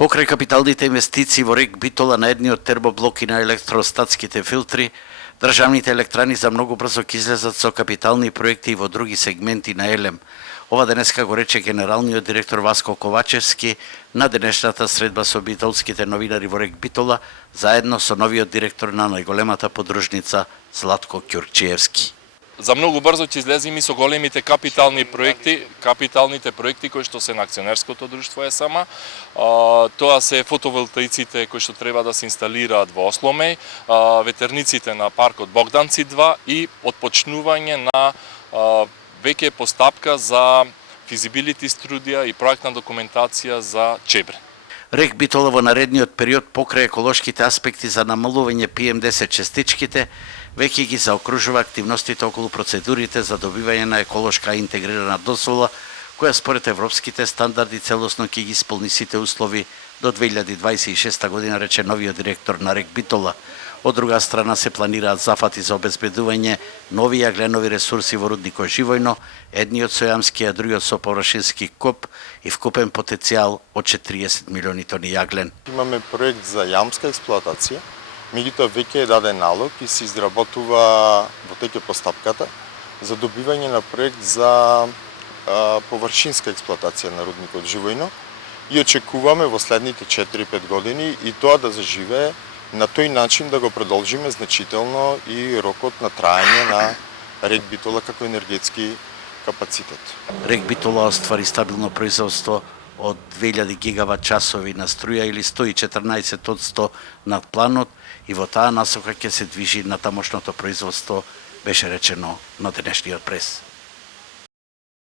Покрај капиталните инвестиции во РЕК Битола на едниот термоблок и на електростатските филтри, државните електрани за многу брзо ќе излезат со капитални проекти и во други сегменти на ЕЛЕМ. Ова денеска го рече генералниот директор Васко Ковачевски на денешната средба со битолските новинари во РЕК Битола, заедно со новиот директор на најголемата подружница Златко Ќурчиевски. За многу брзо ќе излеземе со големите капиталните проекти кои што се на акционерското друштво ЕСАМА. Тоа се фотоволтаиците кои што треба да се инсталираат во Осломеј, ветерниците на паркот Богданци 2 и отпочнување на веќе постапка за физибилити студија и проектна документација за Чебре. РЕК Битола во наредниот период покрај еколошките аспекти за намалување PM10 частичките, веќе ги заокружува активностите околу процедурите за добивање на еколошка интегрирана дозвола, која според европските стандарди целосно ќе ги исполни сите услови до 2026 година, рече новиот директор на РЕК Битола. Од друга страна се планираат зафати за обезбедување нови јагленови ресурси во рудникот Живојно, едниот со јамски, а другиот со површински коп и вкупен потенцијал од 40 милиони тони јаглен. Имаме проект за јамска експлоатација, меѓутоа веќе е даден налог и се изработува во теќе постапката за добивање на проект за површинска експлоатација на рудникот Живојно и очекуваме во следните 4-5 години и тоа да заживее на тој начин да го продолжиме значително и рокот на траење на РЕК Битола како енергетски капацитет. РЕК Битола оствари стабилно производство од 2000 гигават часови на струја или 114% над планот и во таа насока ќе се движи на тамошното производство, беше речено на денешниот прес.